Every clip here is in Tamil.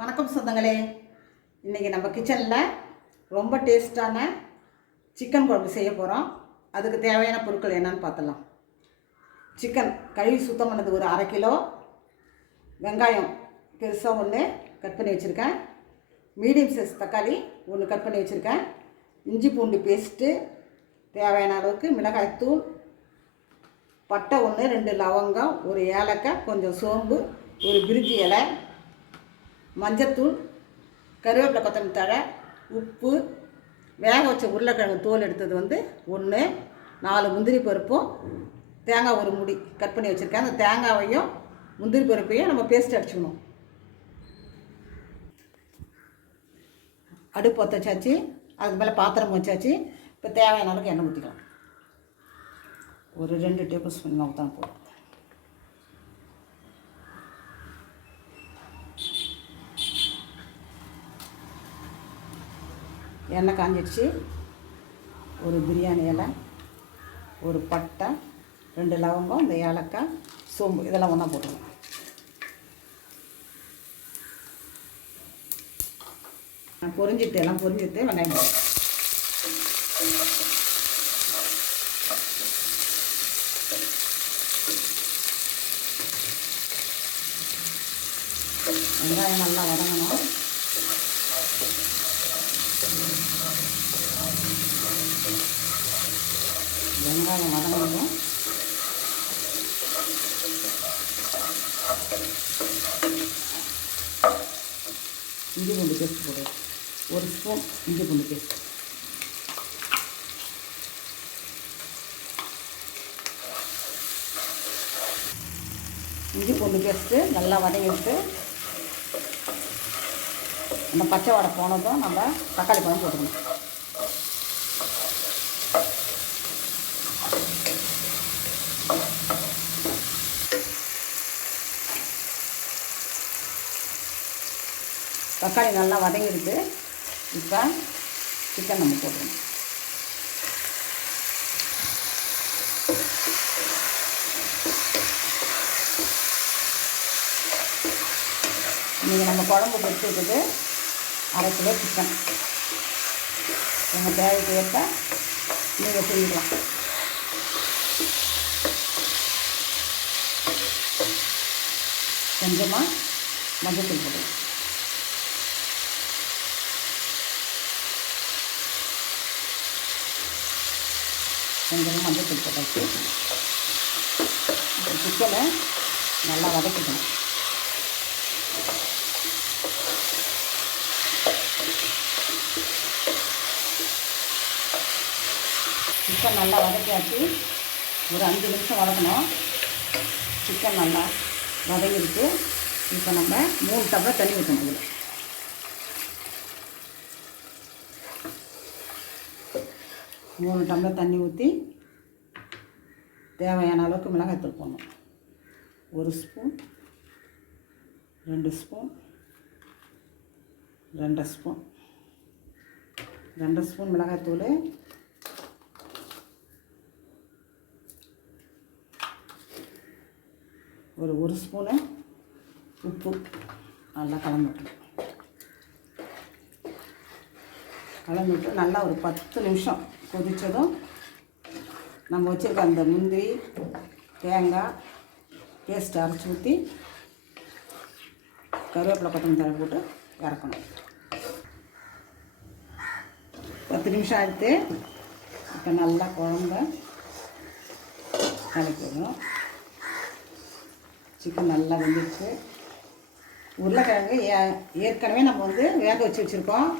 வணக்கம் சொந்தங்களே. இன்றைக்கி நம்ம கிச்சனில் ரொம்ப டேஸ்ட்டான சிக்கன் குழம்பு செய்ய போகிறோம். அதுக்கு தேவையான பொருட்கள் என்னன்னு பார்த்தலாம். சிக்கன் கழுவி சுத்தம் பண்ணது ஒரு 1/2 கிலோ, வெங்காயம் பெருசாக ஒன்று கட் பண்ணி வச்சுருக்கேன், மீடியம் சைஸ் தக்காளி ஒன்று கட் பண்ணி வச்சுருக்கேன், இஞ்சி பூண்டு பேஸ்ட்டு, தேவையான அளவுக்கு மிளகாய்த்தூள், பட்டை 1, 2 லவங்கம், ஒரு ஏலக்காய், கொஞ்சம் சோம்பு, ஒரு பிரிஞ்சி இலை, மஞ்சத்தூள், கருவேப்பிலை, கொத்தமல்லி தழை, உப்பு, வேக வச்ச உருளைக்கிழங்கு தோல் எடுத்தது 1, 4 முந்திரி பருப்பும், தேங்காய் ஒரு முடி கட் பண்ணி வச்சுருக்கேன். அந்த தேங்காயையும் முந்திரி பருப்பையும் நம்ம பேஸ்ட் அடிச்சுக்கணும். அடுப்பு பற்ற வச்சாச்சு, அதுக்கு மேலே பாத்திரம் வச்சாச்சு. இப்போ தேவையான அளவுக்கு எண்ணெய் ஊற்றிக்கலாம். ஒரு 2 டேபிள் ஸ்பூன் ஊற்றினா போதும். எண்ணெய் காஞ்சிடுச்சு. ஒரு பிரியாணி இலை, ஒரு பட்டை, 2 லவங்கம், இந்த ஏலக்காய், சோம்பு இதெல்லாம் ஒன்றா போட்டுருவோம். எல்லாம் பொரிஞ்சிட்டு வெங்காயம் வெங்காயம் நல்லா வதங்கணும். வெங்காயம் வதங்கணும். இஞ்சி பூண்டு பேஸ்ட் போடுவோம். 1 ஸ்பூன் இஞ்சி பூண்டு பேஸ்ட். இஞ்சி பூண்டு பேஸ்ட்டு நல்லா வதங்கிட்டு அந்த பச்சை வடை போனதும் நம்ம தக்காளி பழம் போட்டுக்கணும். தக்காளி நல்லா வதங்கிடுது. இப்போ சிக்கன் நம்ம போட்டுக்கணும். இன்றைக்கி நம்ம குழம்பு பொரிச்சுக்கிட்டு 1/2 கிலோ சிக்கன். உங்கள் தேவைக்கு ஏற்ப நீங்கள் செஞ்சுக்கலாம். கொஞ்சமாக மஞ்சள் போட்டுக்கலாம். கொஞ்சமாக மஞ்சள் தூள் போட்டாச்சு. சிக்கனை நல்லா வதக்கிக்கணும். சிக்கன் நல்லா வதக்கியாச்சு. ஒரு 5 நிமிஷம் வதக்கணும். சிக்கன் நல்லா வதங்கிருக்கு. இப்போ நம்ம 3 டம்ளர் தண்ணி ஊற்றணும். இதில் 3 டம்ளர் தண்ணி ஊற்றி தேவையான அளவுக்கு மிளகாய்த்தூள் போடணும். 1 ஸ்பூன், 2 ஸ்பூன், 2 ஸ்பூன், 2 ஸ்பூன் மிளகாய்த்தூள், ஒரு 1 ஸ்பூனு உப்பு நல்லா கலந்துவிட்டு நல்லா ஒரு 10 நிமிஷம் கொதித்ததும் நம்ம வச்சுருக்க அந்த முந்திரி தேங்காய் பேஸ்ட் அரைச்சி ஊற்றி கருவேப்பிலை கொத்தமல்லி தழை போட்டு இறக்கணும். 10 நிமிஷம் ஆகிட்டு இப்போ நல்லா குழம்ப கலக்கி விடணும். சிக்கன் நல்லா வெந்துடுச்சு. உருளைக்கிழங்கு ஏற்கனவே நம்ம வேக வச்சு வச்சுருக்கோம்.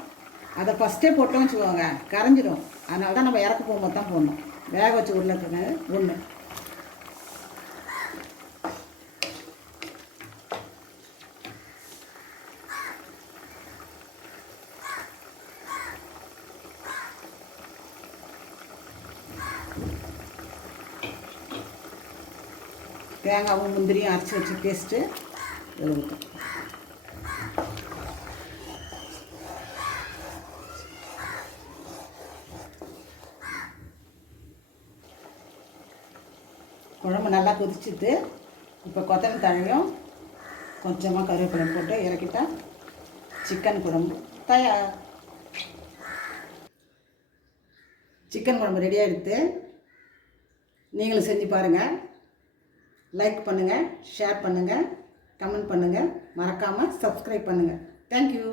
அதை ஃபஸ்ட்டே போட்டோம்னு வச்சுக்கோங்க, கரைஞ்சிடும். அதனால தான் நம்ம இறக்க போகும்போது தான் போடணும். வேக வச்சு உருளைக்கிழங்கு 1. தேங்காவும் முந்திரியும் அரைச்சி வச்சு பேஸ்ட்டு இதில் ஊற்றும். குழம்பு நல்லா கொதிச்சுட்டு இப்போ கொத்தமல்லி தழையும் கொஞ்சமாக கருவேப்பிலை போட்டு இறக்கிட்டா சிக்கன் குழம்பு தயார். சிக்கன் குழம்பு ரெடியாக எடுத்து நீங்களும் செஞ்சு பாருங்கள். லைக் பண்ணுங்கள், ஷேர் பண்ணுங்கள், கமெண்ட் பண்ணுங்கள், மறக்காமல் சப்ஸ்கிரைப் பண்ணுங்கள். தேங்க்யூ.